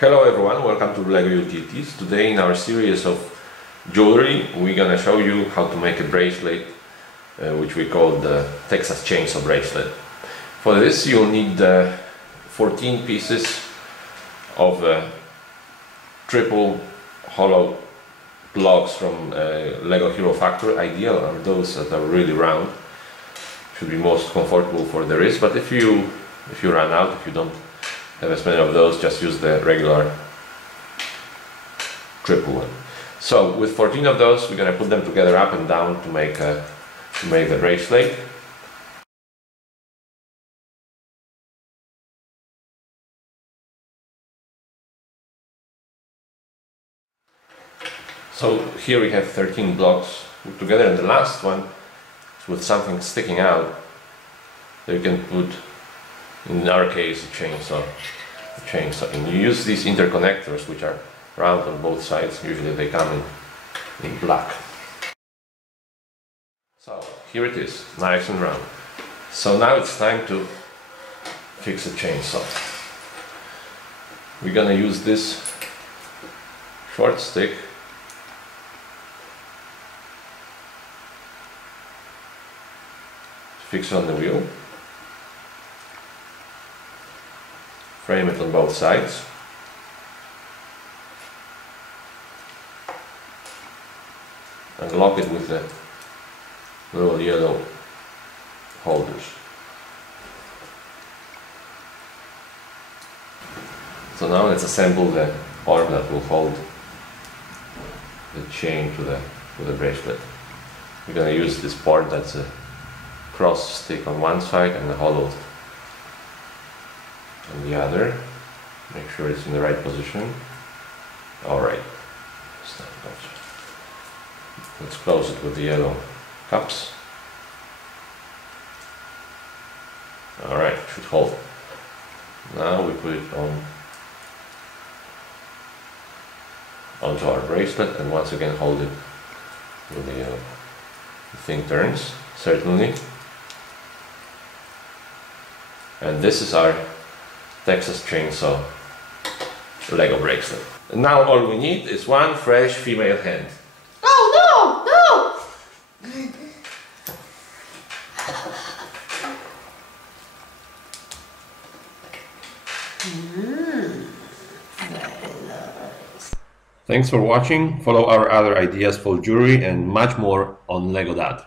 Hello everyone, welcome to LEGO Utilities. Today in our series of jewelry we're gonna show you how to make a bracelet which we call the Texas Chainsaw Bracelet. For this you'll need 14 pieces of triple hollow blocks from LEGO Hero Factory. Ideal are those that are really round, should be most comfortable for the wrist, but if you run out, if you don't have as many of those, just use the regular triple one. So with 14 of those, we're going to put them together up and down to make the bracelet. So here we have 13 blocks put together, and the last one is with something sticking out that you can put, in our case, a chainsaw. And you use these interconnectors, which are round on both sides. Usually they come in black. So here it is, nice and round. So now it's time to fix a chainsaw. We're gonna use this short stick to fix it on the wheel. Frame it on both sides. And lock it with the little yellow holders. So now let's assemble the arm that will hold the chain to the bracelet. We're going to use this part that's a cross stick on one side and a hollow on the other. Make sure it's in the right position. Alright, let's close it with the yellow cups. Alright, should hold. Now we put it onto our bracelet, and once again hold it with the yellow. The thing turns, certainly. And this is our Texas Chainsaw LEGO bracelet. And now all we need is one fresh female hand. Oh no! No! Very nice. Thanks for watching. Follow our other ideas for jewelry and much more on LEGO Dad.